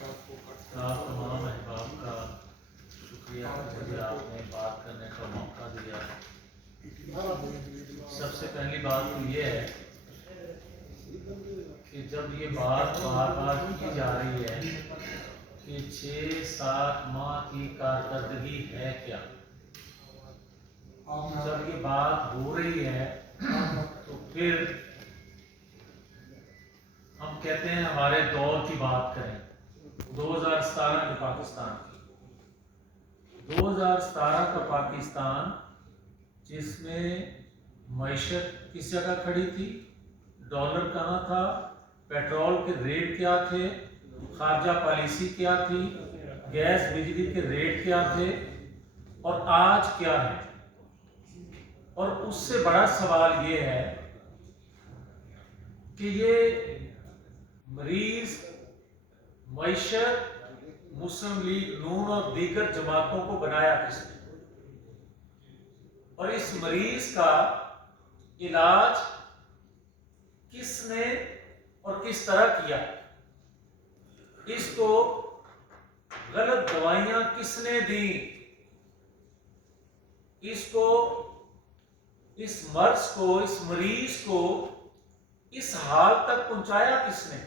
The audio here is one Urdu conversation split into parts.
آپ تمام احباب کا شکریہ کہ مجھے آپ نے بات کرنے کا موقع دیا۔ سب سے پہلی بات تو یہ ہے کہ جب یہ بات بار بار کی جا رہی ہے کہ 6-7 ماہ کی کارکردگی ہے کیا، جب یہ بات ہو رہی ہے تو پھر ہم کہتے ہیں ہمارے دور کی بات کریں، 2017 کے پاکستان کی، 2017 کا پاکستان جس میں معیشت کس جگہ کھڑی تھی، ڈالر کہاں تھا، پیٹرول کے ریٹ کیا تھے، خارجہ پالیسی کیا تھی، گیس بجلی کے ریٹ کیا تھے، اور آج کیا ہے۔ اور اس سے بڑا سوال یہ ہے کہ یہ مریض معیشت مسلم لیگ نون اور دیگر جماعتوں کو بنایا کس نے، اور اس مریض کا علاج کس نے اور کس طرح کیا، اس کو غلط دوائیاں کس نے دیں، اس کو، اس مرض کو، اس مریض کو اس حال تک پہنچایا کس نے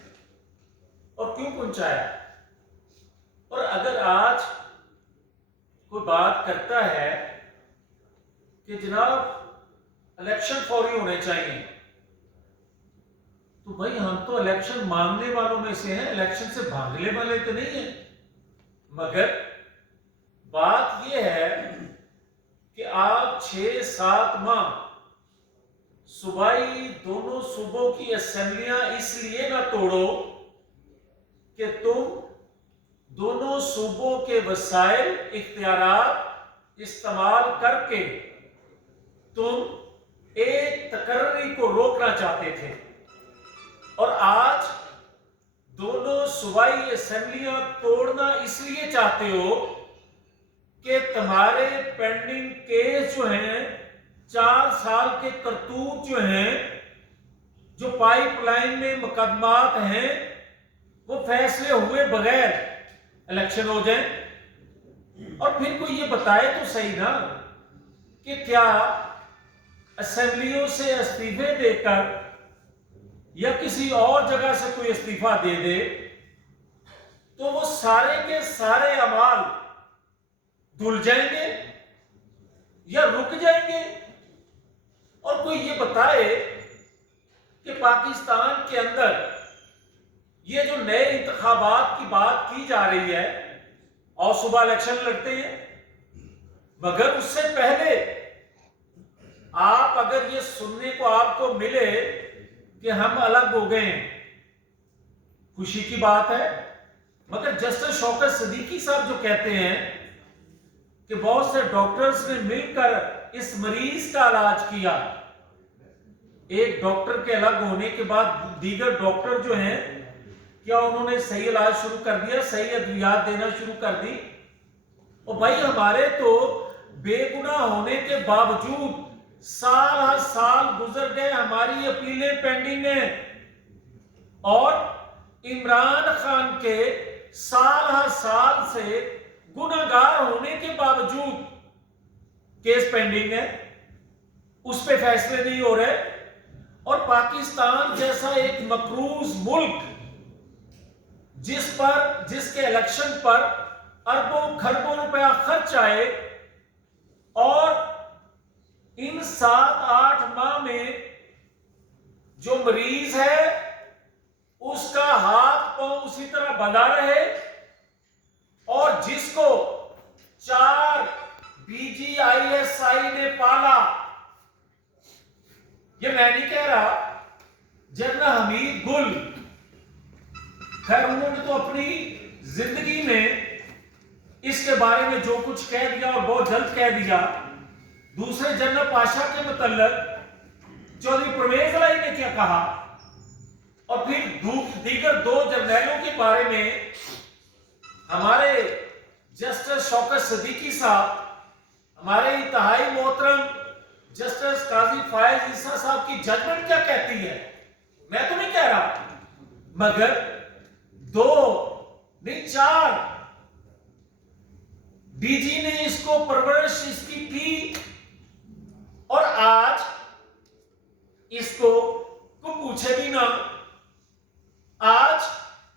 اور کیوں پہنچایا۔ اور اگر آج کوئی بات کرتا ہے کہ جناب الیکشن فوری ہونے چاہیے، تو بھائی ہم تو الیکشن مانگنے والوں میں سے ہیں، الیکشن سے بھاگنے والے تو نہیں ہیں۔ مگر بات یہ ہے کہ آپ 6-7 ماہ صوبائی دونوں صوبوں کی اسمبلیاں اس لیے نہ توڑو کہ تم دونوں صوبوں کے وسائل اختیارات استعمال کر کے تم ایک تقرری کو روکنا چاہتے تھے، اور آج دونوں صوبائی اسمبلیاں توڑنا اس لیے چاہتے ہو کہ تمہارے پینڈنگ کیس جو ہیں، 4 سال کے کرتوت جو ہیں، جو پائپ لائن میں مقدمات ہیں، وہ فیصلے ہوئے بغیر الیکشن ہو جائیں۔ اور پھر کوئی یہ بتائے تو صحیح نا کہ کیا اسمبلیوں سے استعفے دے کر یا کسی اور جگہ سے کوئی استعفیٰ دے دے تو وہ سارے کے سارے اعمال دھل جائیں گے یا رک جائیں گے؟ اور کوئی یہ بتائے کہ پاکستان کے اندر یہ جو نئے انتخابات کی بات کی جا رہی ہے، اور صبح الیکشن لڑتے ہیں، مگر اس سے پہلے آپ اگر یہ سننے کو آپ کو ملے کہ ہم الگ ہو گئے ہیں، خوشی کی بات ہے۔ مگر جسٹس شوکت صدیقی صاحب جو کہتے ہیں کہ بہت سے ڈاکٹرز نے مل کر اس مریض کا علاج کیا، ایک ڈاکٹر کے الگ ہونے کے بعد دیگر ڈاکٹر جو ہیں، کیا انہوں نے صحیح علاج شروع کر دیا، صحیح ادویات دینا شروع کر دی؟ اور بھائی ہمارے تو بے گناہ ہونے کے باوجود سال ہر سال گزر گئے، ہماری اپیلیں پینڈنگ ہیں، اور عمران خان کے سال ہر سال سے گناہگار ہونے کے باوجود کیس پینڈنگ ہے، اس پہ فیصلے نہیں ہو رہے۔ اور پاکستان جیسا ایک مقروض ملک جس کے الیکشن پر اربوں کھربوں روپیہ خرچ آئے، اور ان 7-8 ماہ میں جو مریض ہے اس کا ہاتھ پاؤں اسی طرح بندھا رہے، اور جس کو 4 BGISI نے پالا، یہ میں نہیں کہہ رہا، جنرل حمید گل، خیر انہوں نے تو اپنی زندگی میں اس کے بارے میں جو کچھ کہہ دیا اور بہت جلد کہہ دیا۔ دوسرے جنرل پاشا کے متعلق چودھری پرویز الہی نے کیا کہا، اور پھر دیگر 2 جرنیلوں کے بارے میں ہمارے جسٹس شوکت صدیقی صاحب، ہمارے انتہائی محترم جسٹس قاضی فائز عیسیٰ صاحب کی ججمنٹ کیا کہتی ہے، میں تو نہیں کہہ رہا، مگر 2 نہیں ڈی جی نے اس کو پرورش اس کی کی، اور آج اس کو پوچھے بھی نہ، آج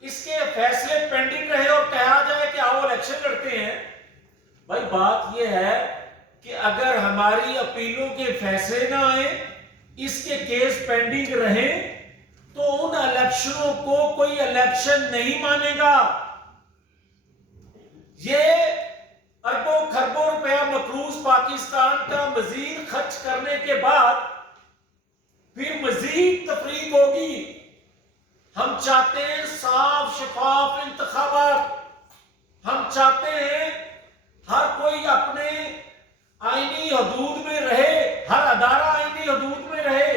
اس کے فیصلے پینڈنگ رہے اور کہا جائے کہ آؤ الیکشن لڑتے ہیں۔ بھائی بات یہ ہے کہ اگر ہماری اپیلوں کے فیصلے نہ آئیں، اس کے کیس پینڈنگ رہیں، تو ان الیکشنوں کو کوئی الیکشن نہیں مانے گا۔ یہ اربوں خربوں روپیہ مقروض پاکستان کا مزید خرچ کرنے کے بعد پھر مزید تفریق ہوگی۔ ہم چاہتے ہیں صاف شفاف انتخابات، ہم چاہتے ہیں ہر کوئی اپنے آئینی حدود میں رہے، ہر ادارہ آئینی حدود میں رہے،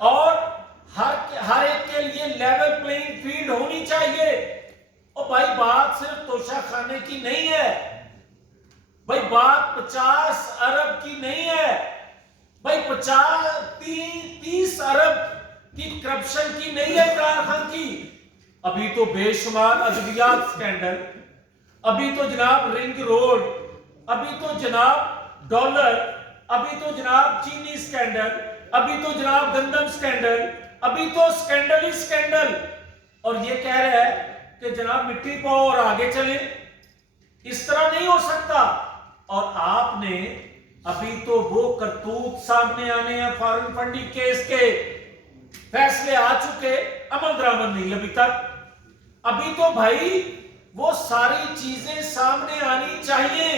اور ہر ایک کے لیے لیول پلینگ فیلڈ ہونی چاہیے۔ اور بھائی بات صرف توشہ خانے کی نہیں ہے، بھائی بات 50 ارب کی نہیں ہے، بھائی 30 ارب کی کرپشن کی نہیں ہے عمران خان کی۔ ابھی تو بے شمار ادویات سکینڈل، ابھی تو جناب رنگ روڈ، ابھی تو جناب ڈالر، ابھی تو جناب چینی سکینڈل، ابھی تو جناب گندم سکینڈل، ابھی تو سکینڈل ہی سکینڈل، اور یہ کہہ رہے ہیں کہ جناب مٹی پاؤ اور آگے چلیں۔ اس طرح نہیں ہو سکتا۔ اور آپ نے ابھی تو وہ کرتوت سامنے آنے ہیں، فارن فنڈنگ کیس کے فیصلے آ چکے، عمل درآمد نہیں ابھی تک۔ ابھی تو بھائی وہ ساری چیزیں سامنے آنی چاہیے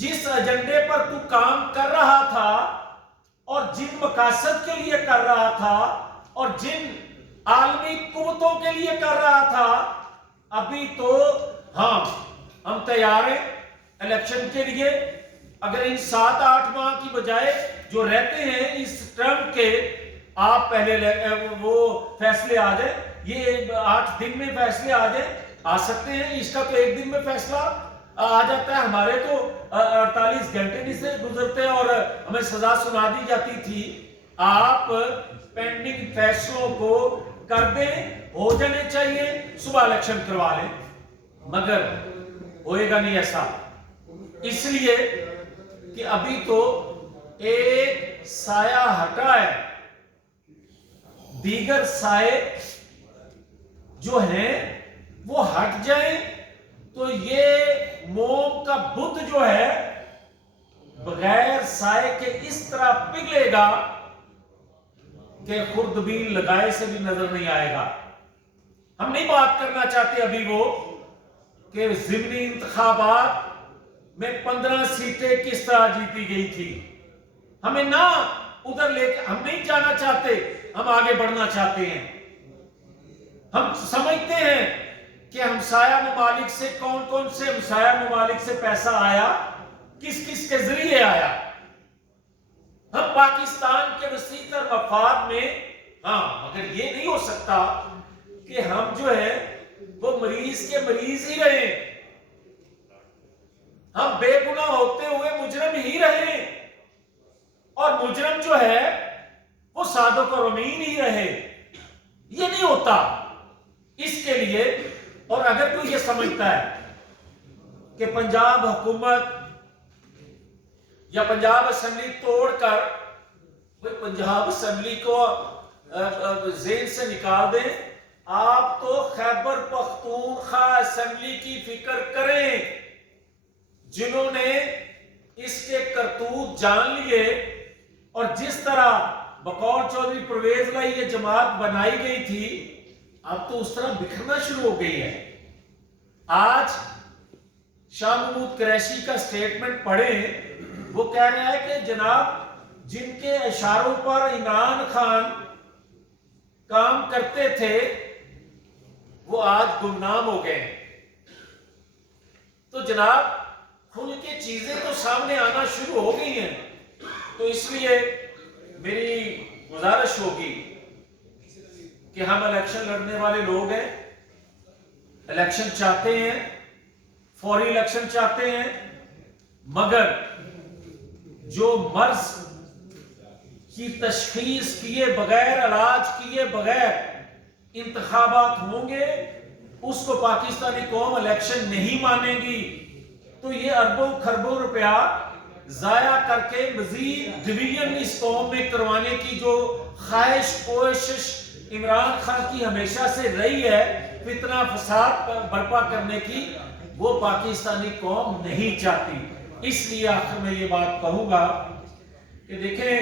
جس ایجنڈے پر تو کام کر رہا تھا اور جن مقاصد کے لیے کر رہا تھا اور جن عالمی قوتوں کے لیے کر رہا تھا۔ ابھی تو ہاں ہم تیار ہیں الیکشن کے لیے، اگر ان 7-8 ماہ کی بجائے جو رہتے ہیں اس ٹرم کے، آپ پہلے وہ فیصلے آ جائیں، یہ 8 دن میں فیصلے آ جائیں، آ سکتے ہیں، اس کا تو 1 دن میں فیصلہ آ جاتا ہے، ہمارے تو 48 گھنٹے نہیں سے گزرتے اور ہمیں سزا سنا دی جاتی تھی۔ آپ پینڈنگ فیصلوں کو کر دیں، ہو جانے چاہیے، صبح الیکشن کروا لیں، مگر ہوئے گا نہیں ایسا، اس لیے کہ ابھی تو ایک سایہ ہٹا ہے، دیگر سائے جو ہیں وہ ہٹ جائیں تو یہ موم کا بت جو ہے بغیر سائے کے اس طرح پگھلے گا کہ خوردبین لگائے سے بھی نظر نہیں آئے گا۔ ہم نہیں بات کرنا چاہتے ابھی وہ کہ ضمنی انتخابات میں 15 سیٹیں کس طرح جیتی گئی تھی، ہمیں نہ ادھر لے کے ہم نہیں جانا چاہتے، ہم آگے بڑھنا چاہتے ہیں۔ ہم سمجھتے ہیں کہ ہمسایہ ممالک سے کون سے ہمسایہ ممالک سے پیسہ آیا، کس کس کے ذریعے آیا۔ ہم پاکستان کے وسیع تر مفاد میں، ہاں مگر یہ نہیں ہو سکتا کہ ہم جو ہے وہ مریض کے مریض ہی رہیں، ہم بے گناہ ہوتے ہوئے مجرم ہی رہیں، اور مجرم جو ہے وہ صادق اور امین ہی رہے۔ یہ نہیں ہوتا۔ اس کے لیے، اور اگر کوئی یہ سمجھتا ہے کہ پنجاب حکومت یا پنجاب اسمبلی توڑ کر پنجاب اسمبلی کو ذہن سے نکال دیں، آپ تو خیبر پختونخوا اسمبلی کی فکر کریں، جنہوں نے اس کے کرتوت جان لیے، اور جس طرح بقول چودھری پرویز لائی یہ جماعت بنائی گئی تھی، اب تو اس طرح بکھرنا شروع ہو گئی ہے۔ آج شاہ محمود قریشی کا سٹیٹمنٹ پڑھیں، وہ کہہ رہا ہے کہ جناب جن کے اشاروں پر عمران خان کام کرتے تھے وہ آج گمنام ہو گئے۔ تو جناب کھل کے چیزیں تو سامنے آنا شروع ہو گئی ہیں، تو اس لیے میری گزارش ہوگی کہ ہم الیکشن لڑنے والے لوگ ہیں، الیکشن چاہتے ہیں، فوری الیکشن چاہتے ہیں، مگر جو مرض کی تشخیص کیے بغیر، علاج کیے بغیر انتخابات ہوں گے، اس کو پاکستانی قوم الیکشن نہیں مانے گی۔ تو یہ اربوں خربوں روپیہ ضائع کر کے مزید ڈویژن اس قوم میں کروانے کی جو خواہش کوشش عمران خان کی ہمیشہ سے رہی ہے، فتنہ فساد برپا کرنے کی، وہ پاکستانی قوم نہیں چاہتی. اس لیے آخر میں یہ بات کہوں گا کہ دیکھیں،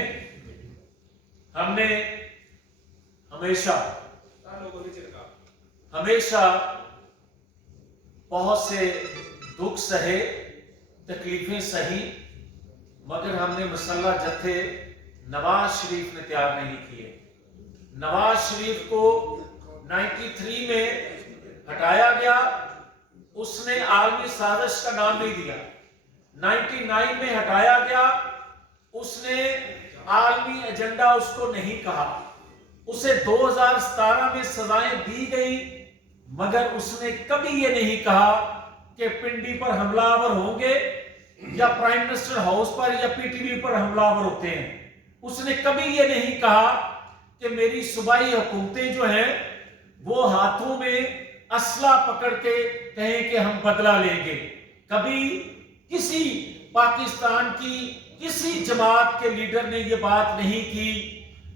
ہم نے ہمیشہ بہت سے دکھ سہے، تکلیفیں سہی، مگر ہم نے مسلح جتھے نواز شریف نے تیار نہیں کیے. نواز شریف کو 93 میں ہٹایا گیا، اس نے عالمی سازش کا نام نہیں دیا. 99 میں ہٹایا گیا، اس نے عالمی ایجنڈا اس کو نہیں کہا. اسے 2017 میں سزائیں دی گئی، مگر اس نے کبھی یہ نہیں کہا کہ پنڈی پر حملہ آور ہوں گے یا پرائم منسٹر ہاؤس پر یا پی ٹی وی پر حملہ آور ہوتے ہیں. اس نے کبھی یہ نہیں کہا کہ میری صوبائی حکومتیں جو ہیں وہ ہاتھوں میں اسلحہ پکڑ کے کہیں کہ ہم بدلہ لیں گے. کبھی کسی پاکستان کی کسی جماعت کے لیڈر نے یہ بات نہیں کی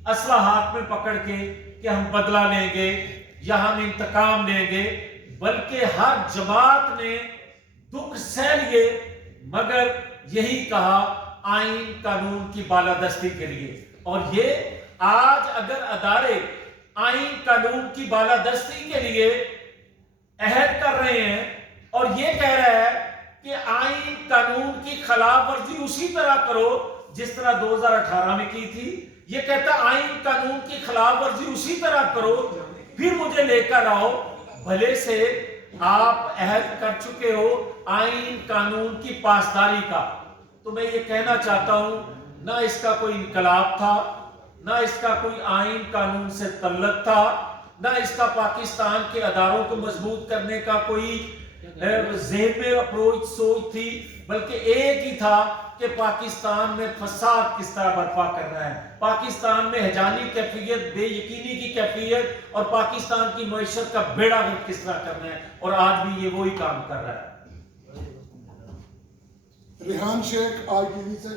اسلحہ ہاتھ میں پکڑ کے کہ ہم بدلہ لیں گے یا ہم انتقام لیں گے، بلکہ ہر جماعت نے دکھ سہ لیے مگر یہی کہا آئین قانون کی بالادستی کے لیے. اور یہ آج اگر ادارے آئین قانون کی بالادستی کے لیے عہد کر رہے ہیں اور یہ کہہ رہا ہے کہ آئین قانون کی خلاف ورزی اسی طرح کرو جس طرح 2018 میں کی تھی، یہ کہتا آئین قانون کی خلاف ورزی اسی طرح کرو، پھر مجھے لے کر آؤ. بھلے سے آپ عہد کر چکے ہو آئین قانون کی پاسداری کا. تو میں یہ کہنا چاہتا ہوں، نہ اس کا کوئی انقلاب تھا، نہ اس کا کوئی آئین قانون سے تعلق تھا، نہ اس کا پاکستان کے اداروں کو مضبوط کرنے کا کوئی ذہن میں اپروچ سوچ تھی، بلکہ ایک ہی تھا کہ پاکستان میں فساد کس طرح برپا کرنا ہے، پاکستان میں ہجانی کیفیت، بے یقینی کی کیفیت اور پاکستان کی معیشت کا بیڑا غرق کس طرح کرنا ہے. اور آج بھی یہ وہی کام کر رہا ہے. ریحان شیخ آئی ٹی وی سے.